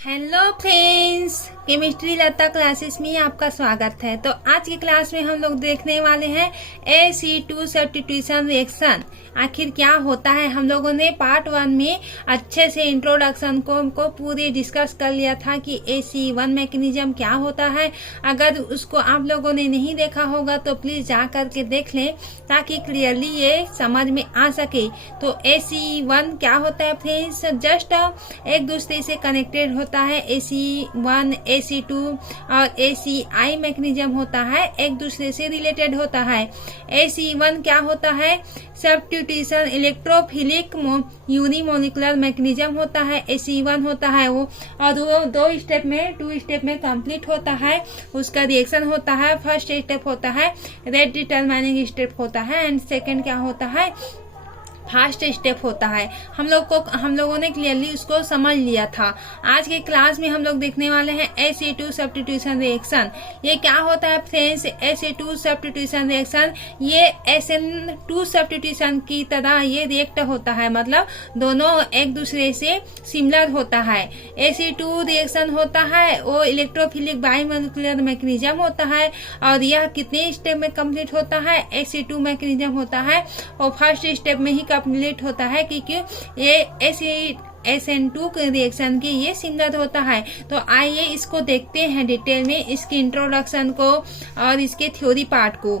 Hello friends, chemistry लता classes में आपका स्वागत है। तो आज की क्लास में हम लोग देखने वाले हैं AC2 सब्स्टिट्यूशन रिएक्शन आखिर क्या होता है। हम लोगों ने पार्ट 1 में अच्छे से इंट्रोडक्शन को पूरी डिस्कस कर लिया था कि AC1 मैकेनिज्म क्या होता है। अगर उसको आप लोगों ने नहीं देखा होगा तो प्लीज जा करके देख लें ताकि क्लियरली ये समझ में आ सके। तो AC1 क्या होता है फ्रेंड्स, जस्ट एक दूसरे से कनेक्टेड होता है। AC1, AC2 और ACI मैकेनिज्म होता है, एक दूसरे से रिलेटेड होता है। AC1 क्या होता है, सब्स्टिट्यूशन इलेक्ट्रोफिलिक यूनिमोलिकुलर मैकेनिज्म होता है। AC1 होता है वो, और वो टू स्टेप में कंप्लीट होता है। उसका रिएक्शन होता है, फर्स्ट स्टेप होता है रेट डिटरमाइनिंग स्टेप होता है, एंड सेकेंड क्या होता है, फर्स्ट स्टेप होता है। हम लोगों ने क्लियरली उसको समझ लिया था। आज के क्लास में हम लोग देखने वाले हैं AC2 सब्स्टिट्यूशन रिएक्शन। ये क्या होता है फ्रेंड्स, AC2 सब्स्टिट्यूशन रिएक्शन ये SN2 सब्स्टिट्यूशन की तरह ये रिएक्ट होता है, मतलब दोनों एक दूसरे से सिमिलर होता है। AC2 रिएक्शन होता है वो इलेक्ट्रोफिलिक बाइमोलिकुलर मैकेनिज्म होता है, और यह कितने स्टेप में कंप्लीट होता है, AC2 मैकेनिज्म होता है और फर्स्ट स्टेप में ही कंप्लीट होता है, क्योंकि ये SN2 रिएक्शन की ये सिमिलर होता है। तो आइए इसको देखते हैं डिटेल में, इसकी इंट्रोडक्शन को और इसके थ्योरी पार्ट को।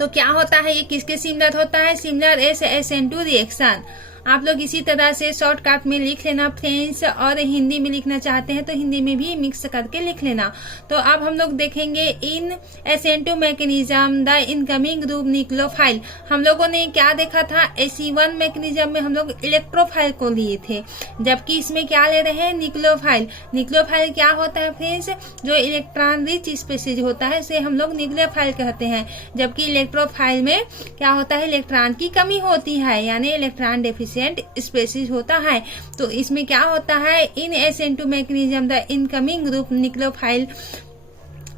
तो क्या होता है, ये किसके सिमिलर होता है, सिमिलर SN2 रिएक्शन। आप लोग इसी तरह से शॉर्टकट में लिख लेना फ्रेंड्स, और हिंदी में लिखना चाहते हैं तो हिंदी में भी मिक्स करके लिख लेना। तो अब हम लोग देखेंगे इन SN2 mechanism the incoming group nucleophile. हम लोगों ने क्या देखा था, AC1 मैकेनिज्म में हम लोग इलेक्ट्रोफाइल को लिए थे, जबकि इसमें क्या ले रहे हैं, न्यूक्लियोफाइल। न्यूक्लियोफाइल क्या होता है फ्रेंड्स, जो इलेक्ट्रॉन रिच स्पीशीज होता है उसे हम लोग न्यूक्लियोफाइल कहते हैं। जबकि इलेक्ट्रोफाइल में क्या होता है, इलेक्ट्रॉन की कमी होती है, यानी इलेक्ट्रॉन डेफिशिएंट स्पीशीज होता है। तो इसमें क्या होता है, इन SN2 mechanism the incoming group nucleophile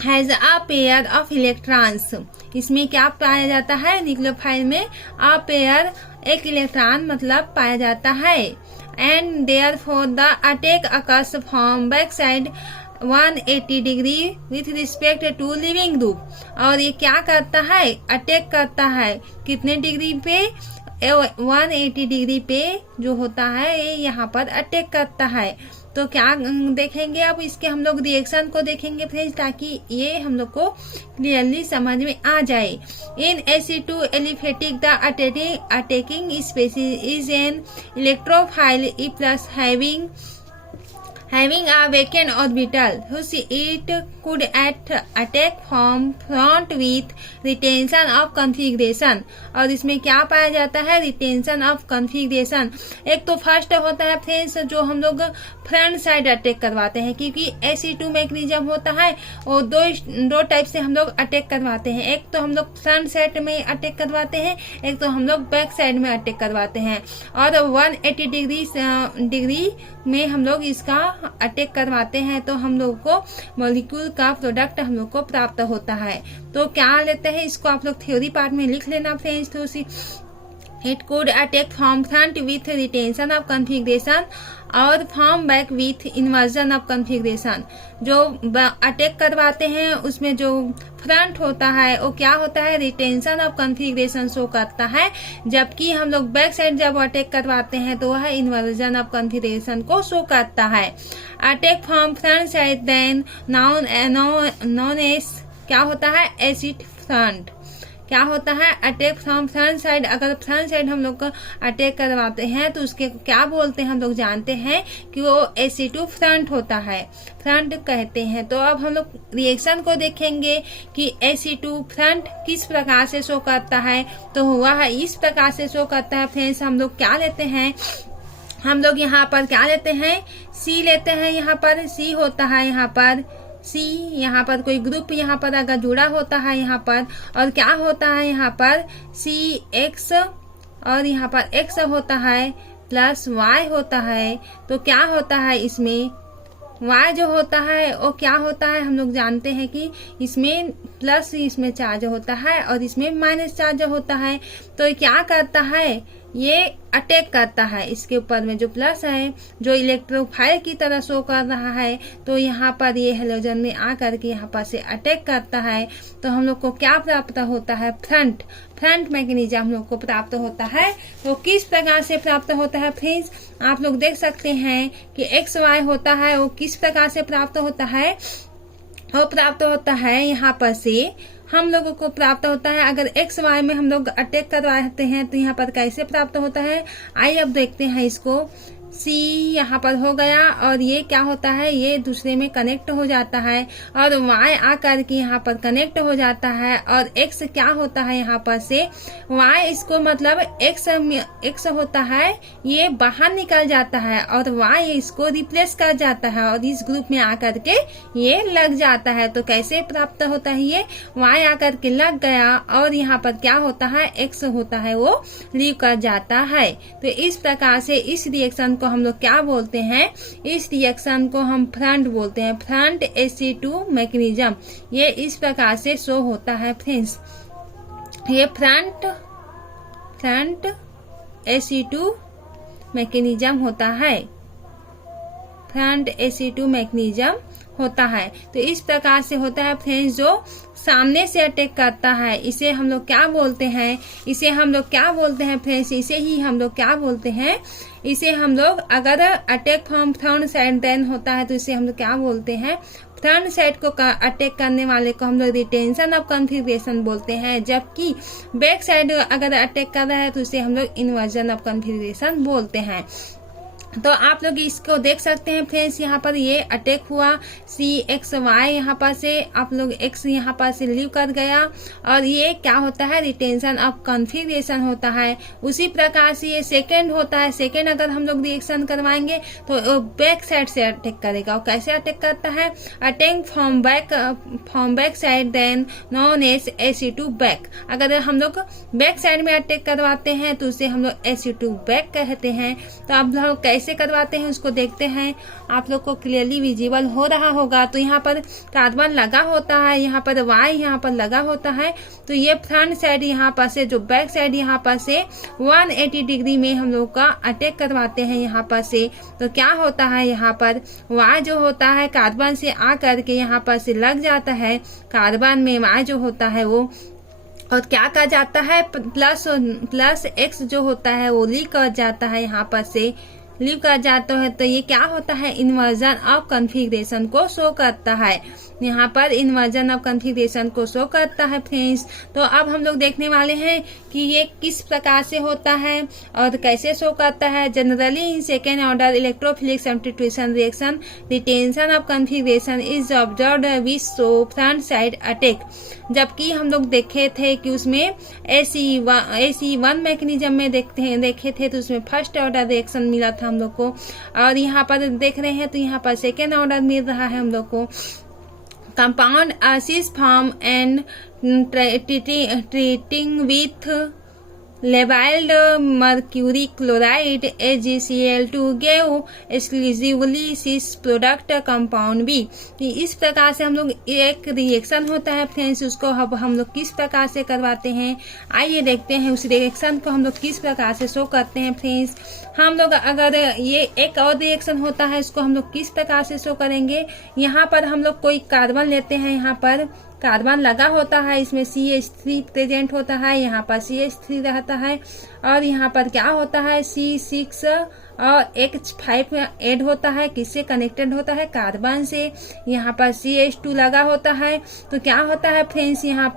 has a pair of electrons. इसमें क्या पाया जाता है, न्यूक्लियोफाइल में अ पेयर एक इलेक्ट्रॉन मतलब पाया जाता है। And therefore the attack occurs from back side 180 degree with respect to leaving group. और ये क्या करता है, अटैक करता है कितने डिग्री पे, 180 डिग्री पे जो होता है ये यहाँ पर अटैक करता है। तो क्या देखेंगे, अब इसके हम लोग रिएक्शन को देखेंगे फ्रेंड्स, ताकि ये हम लोग को क्लियरली समझ में आ जाए। इन AC2 aliphatic the attacking species is an electrophile E plus having a vacant orbital, thus it could attack from front with retention of configuration। और इसमें क्या पाया जाता है, रिटेंशन ऑफ कॉन्फ़िगरेशन। एक तो फर्स्ट होता है फ्रेंड्स जो हम लोग फ्रंट साइड अटैक करवाते हैं, क्योंकि AC2 मैकेनिज्म होता है वो दो टाइप से हम लोग अटैक करवाते हैं। एक तो हम लोग फ्रंट साइड में अटैक करवाते हैं, एक तो हम लोग बैक साइड में अटैक करवाते हैं। और 180 डिग्री में हम लोग इसका अटैक करवाते हैं, तो हम लोग को मॉलिक्यूल का प्रोडक्ट हम लोग को प्राप्त होता है। तो क्या लेते हैं, इसको आप लोग थ्योरी पार्ट में लिख लेना फ्रेंड्स। तो it could attack from front with retention of configuration और from back with inversion of configuration. जो अटैक करवाते हैं उसमें जो फ्रंट होता है वो क्या होता है, रिटेंशन ऑफ कॉन्फ़िगरेशन शो करता है, जबकि हम लोग बैक साइड जब अटैक करवाते हैं तो वह इन्वर्जन ऑफ कॉन्फ़िगरेशन को शो करता है। Attack from front side then known as क्या होता है, एसिड फ्रंट। क्या होता है, अटैक फ्रॉम फ्रंट साइड। अगर फ्रंट साइड हम लोग अटैक करवाते हैं तो उसके क्या बोलते हैं, हम लोग जानते हैं कि वो AC2 फ्रंट होता है, फ्रंट कहते हैं। तो अब हम लोग रिएक्शन को देखेंगे कि AC2 फ्रंट किस प्रकार से शो करता है। तो वह इस प्रकार से शो करता है फ्रेंड्स। हम लोग क्या लेते हैं, हम लोग यहाँ पर क्या लेते हैं, C लेते हैं। यहाँ पर C होता है, यहाँ पर C, यहाँ पर कोई ग्रुप यहाँ पर अगर जुड़ा होता है यहाँ पर, और क्या होता है यहाँ पर CX, और यहाँ पर X होता है प्लस Y होता है। तो क्या होता है इसमें, Y जो होता है वो क्या होता है, हम लोग जानते हैं कि इसमें प्लस इसमें चार्ज होता है और इसमें माइनस चार्ज होता है। तो क्या करता है, ये अटैक करता है इसके ऊपर में जो प्लस है, जो इलेक्ट्रोफाइल की तरह शो कर रहा है। तो यहाँ पर ये हेलोजन में आकर के यहाँ पर से अटैक करता है। तो हम लोग को क्या प्राप्त होता है, फ्रंट मैकेनिज्म हम लोग को प्राप्त होता है। तो किस प्रकार से प्राप्त होता है फ्रेंड्स, आप लोग देख सकते हैं कि XY होता है वो किस प्रकार से प्राप्त होता है, वो प्राप्त होता है यहाँ पर से हम लोगों को प्राप्त होता है। अगर XY में हम लोग अटैक करवाते हैं तो यहाँ पर कैसे प्राप्त होता है, आइए अब देखते हैं इसको। C यहाँ पर हो गया और ये क्या होता है, ये दूसरे में कनेक्ट हो जाता है और Y आकर के यहाँ पर कनेक्ट हो जाता है। और X क्या होता है यहाँ पर से, Y इसको मतलब X होता है ये बाहर निकल जाता है और Y इसको रिप्लेस कर जाता है और इस ग्रुप में आकर के ये लग जाता है। तो कैसे प्राप्त होता है, ये Y आकर के लग गया और यहाँ पर क्या होता है, X होता है वो लीव कर जाता है। तो इस प्रकार से इस रिएक्शन को हम लोग क्या बोलते हैं, इस रिएक्शन को हम फ्रंट बोलते हैं, फ्रंट Ac2 मैकेनिज्म। ये इस प्रकार से शो होता है फ्रेंड्स, ये फ्रंट Ac2 मैकेनिज्म होता है, फ्रंट Ac2 मैकेनिज्म होता है। तो इस प्रकार से होता है फ्रेंड्स, जो सामने से अटैक करता है इसे हम लोग क्या बोलते हैं, इसे हम लोग क्या बोलते हैं फ्रेंड्स, इसे ही हम लोग क्या बोलते हैं, इसे हम लोग अगर attack from front side then होता है तो इसे हम लोग क्या बोलते हैं, फ्रंट साइड को अटैक करने वाले को हम लोग रिटेंशन ऑफ कॉन्फिगरेशन बोलते हैं। जबकि बैक साइड अगर अटैक कर रहा है तो इसे हम लोग इन्वर्जन ऑफ कॉन्फिगरेशन बोलते हैं। तो आप लोग इसको देख सकते हैं फ्रेंड्स, यहाँ पर ये अटैक हुआ CXY, यहाँ पर से आप लोग X यहाँ पर से लीव कर गया और ये क्या होता है, रिटेंशन ऑफ कॉन्फिगरेशन होता है। उसी प्रकार से ये सेकंड होता है, सेकंड अगर हम लोग रिएक्शन करवाएंगे तो बैक साइड से अटैक करेगा। और कैसे अटैक करता है, attack from back side then known as Ac2 back. अगर हम लोग बैक साइड में अटैक करवाते हैं तो उसे हम लोग Ac2 बैक कहते हैं। तो आप लोग कैसे करवाते हैं उसको देखते हैं, आप लोग को क्लियरली विजिबल हो रहा होगा। तो यहाँ पर कार्बन लगा होता है, यहाँ पर Y यहाँ पर लगा होता है। तो ये फ्रंट साइड यहाँ पर से, जो बैक साइड यहाँ पर से 180 डिग्री में हम लोग का अटैक करवाते हैं यहाँ पर से। तो क्या होता है, यहाँ पर Y जो होता है कार्बन से आकर के यहाँ पर से लग जाता है, कार्बन में Y जो होता है वो, और क्या कहा जाता है, प्लस X जो होता है वो लीव कर जाता है, यहाँ पर से लीव कर जाता है। तो ये क्या होता है, इन्वर्जन ऑफ कॉन्फिगरेशन को शो करता है, यहाँ पर इन्वर्जन ऑफ कॉन्फिगरेशन को शो करता है फ्रेंड्स। तो अब हम लोग देखने वाले हैं कि ये किस प्रकार से होता है और कैसे शो करता है। Generally in second order electrophilic substitution reaction retention of configuration is observed with show front side attack. जबकि हम लोग देखे थे कि उसमें AC1 मैकेनिज्म में देखे थे तो उसमें फर्स्ट ऑर्डर रिएक्शन मिला था हम लोग को, और यहाँ पर देख रहे हैं तो यहाँ पर सेकेंड ऑर्डर मिल रहा है हम लोग को। Compound acids form and treating with labeled mercury chloride AgCl2 gave exclusively cis product compound B। इस प्रकार से हम लोग एक रिएक्शन होता है फ्रेंड्स, उसको अब हम लोग किस प्रकार से करवाते हैं, आइए देखते हैं उस रिएक्शन को हम लोग किस प्रकार से शो करते हैं फ्रेंड्स। हम लोग अगर ये एक और रिएक्शन होता है उसको हम लोग किस प्रकार से शो करेंगे, यहाँ पर हम लोग कोई कार्बन लेते हैं, यहाँ पर कार्बन लगा होता है, इसमें CH3 प्रेजेंट होता है, यहाँ पर CH3 रहता है और यहाँ पर क्या होता है C6 और H5 ऐड होता है, किससे कनेक्टेड होता है, कार्बन से। यहाँ पर CH2 लगा होता है। तो क्या होता है फ्रेंड्स, यहाँ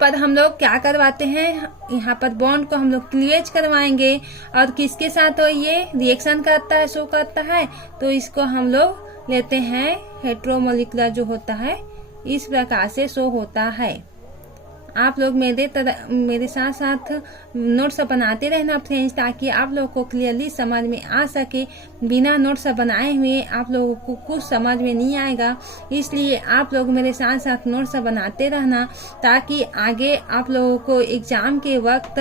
पर हम लोग क्या करवाते हैं, यहाँ पर बॉन्ड को हम लोग क्लीवेज करवाएंगे और किसके साथ तो ये रिएक्शन करता है, शो करता है। तो इसको हम लोग लेते हैं हेट्रोमोलिकुलर जो होता है, इस प्रकार से शो होता है। आप लोग मेरे साथ साथ नोट्स बनाते रहना फ्रेंड्स, ताकि आप लोगों को क्लियरली समझ में आ सके। बिना नोट्स बनाए हुए आप लोगों को कुछ समझ में नहीं आएगा, इसलिए आप लोग मेरे साथ साथ नोट्स बनाते रहना, ताकि आगे आप लोगों को एग्जाम के वक्त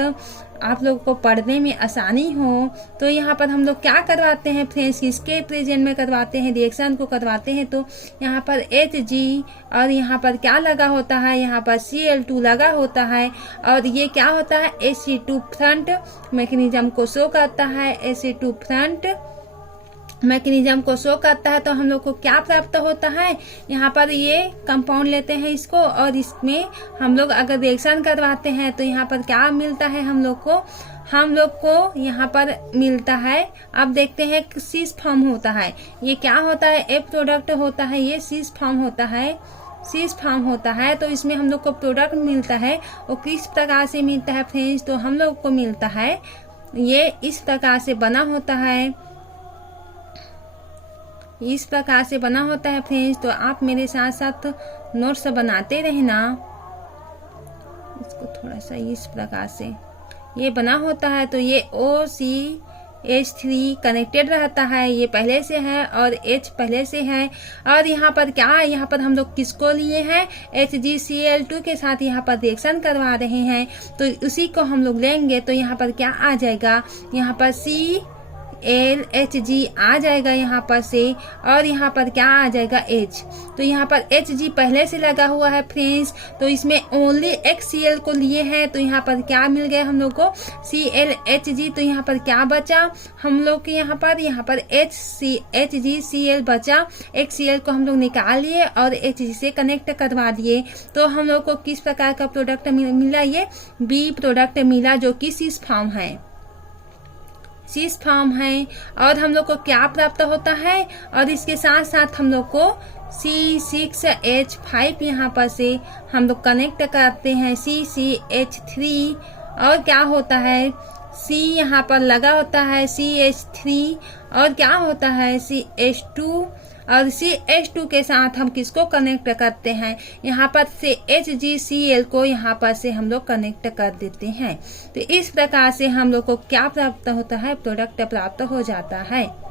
आप लोगों को पढ़ने में आसानी हो, तो यहाँ पर हम लोग क्या करवाते हैं फ्रेंड्स, किसके प्रेजेंट में करवाते हैं, रिएक्शन को करवाते हैं। तो यहाँ पर Hg और यहाँ पर क्या लगा होता है, यहाँ पर Cl2 लगा होता है और ये क्या होता है, Ac2 फ्रंट मैकेनिज्म को शो करता है, Ac2 फ्रंट मैकेनिज्म को शो करता है। तो हम लोग को क्या प्राप्त होता है, यहाँ पर ये कंपाउंड लेते हैं इसको और इसमें हम लोग अगर रिएक्शन करवाते हैं तो यहाँ पर क्या मिलता है हम लोग को यहाँ पर मिलता है, अब देखते हैं सीस फॉर्म होता है। ये क्या होता है, ए प्रोडक्ट होता है, ये सीस फॉर्म होता है। तो इसमें हम लोग को प्रोडक्ट मिलता है, और किस प्रकार से मिलता है फ्रेंड्स, तो हम लोग को मिलता है ये इस प्रकार से बना होता है, इस प्रकार से बना होता है फ्रेंड्स। तो आप मेरे साथ साथ नोट्स बनाते रहना। इसको थोड़ा सा इस प्रकार से ये बना होता है। तो ये OCH3 कनेक्टेड रहता है, ये पहले से है और H पहले से है। और यहाँ पर क्या है, यहाँ पर हम लोग किसको लिए हैं, HgCl2 के साथ यहाँ पर रिएक्शन करवा रहे हैं, तो उसी को हम लोग लेंगे। तो यहाँ पर क्या आ जाएगा, यहाँ पर ClHg आ जाएगा यहाँ पर से, और यहाँ पर क्या आ जाएगा H। तो यहाँ पर Hg पहले से लगा हुआ है फ्रेंड्स, तो इसमें ओनली एक Cl को लिए हैं। तो यहाँ पर क्या मिल गया हम लोग को, ClHg। तो यहाँ पर क्या बचा हम लोग के, यहाँ पर HgCl बचा, एक Cl को हम लोग निकाल लिए और Hg से कनेक्ट करवा दिए। तो हम लोग को किस प्रकार का प्रोडक्ट मिला, ये B प्रोडक्ट मिला, जो कि सीस फॉर्म है। और हम लोग को क्या प्राप्त होता है, और इसके साथ साथ हम लोग को C6H5 यहाँ पर से हम लोग कनेक्ट करते हैं CCH3, और क्या होता है, C यहाँ पर लगा होता है CH3, और क्या होता है CH2, और CH2 के साथ हम किसको कनेक्ट करते हैं, यहाँ पर से HgCl को यहाँ पर से हम लोग कनेक्ट कर देते हैं। तो इस प्रकार से हम लोग को क्या प्राप्त होता है, प्रोडक्ट प्राप्त हो जाता है।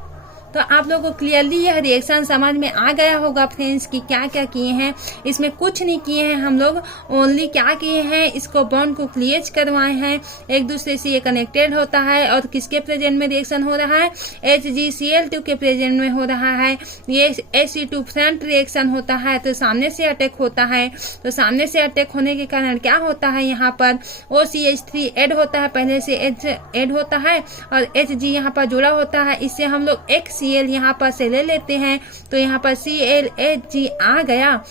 तो आप लोगों को क्लियरली यह रिएक्शन समझ में आ गया होगा फ्रेंड्स कि क्या क्या किए हैं। इसमें कुछ नहीं किए हैं हम लोग, ओनली क्या किए हैं, इसको बॉन्ड को क्लियर करवाए हैं, एक दूसरे से ये कनेक्टेड होता है। और किसके प्रेजेंट में रिएक्शन हो रहा है, HgCl2 के प्रेजेंट में हो रहा है। ये Ac2 फ्रंट रिएक्शन होता है, तो सामने से अटैक होता है। तो सामने से अटैक होने के कारण क्या होता है, यहाँ पर OCH3 ऐड होता है, पहले से H ऐड होता है और Hg यहाँ पर जुड़ा होता है। इससे हम लोग एक Cl यहाँ पर से ले लेते हैं। तो यहाँ पर ClHg आ गया,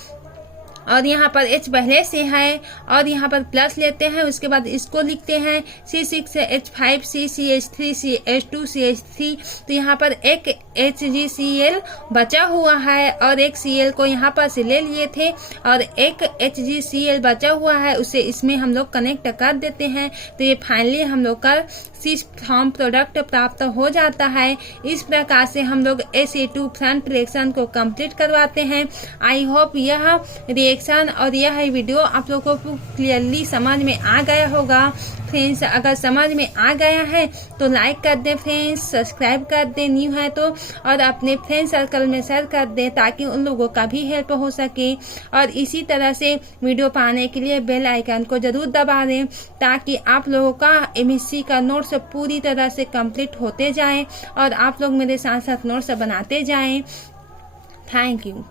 और यहाँ पर H पहले से है, और यहाँ पर प्लस लेते हैं, उसके बाद इसको लिखते हैं C6H5 CCH3 CH2 CH3। तो यहाँ पर एक HgCl बचा हुआ है, और एक Cl को यहाँ पर से ले लिए थे, और एक HgCl बचा हुआ है, उसे इसमें हम लोग कनेक्ट कर देते हैं। तो ये फाइनली हम लोग का सीस फॉर्म प्रोडक्ट प्राप्त हो जाता है। इस प्रकार से हम लोग Ac2 फ्रंट रिएक्शन को कंप्लीट करवाते हैं। आई होप यह रिएक्शन और यह वीडियो आप लोगों को क्लियरली समझ में आ गया होगा फ्रेंड्स। अगर समझ में आ गया है तो लाइक कर दें फ्रेंड्स, सब्सक्राइब कर दें न्यू है तो, और अपने फ्रेंड सर्कल में शेयर कर दें ताकि उन लोगों का भी हेल्प हो सके। और इसी तरह से वीडियो पाने के लिए बेल आइकन को जरूर दबा दें ताकि आप लोगों का MSc का नोट्स पूरी तरह से कंप्लीट होते जाएं और आप लोग मेरे साथ साथ नोट्स बनाते जाएं। Thank you.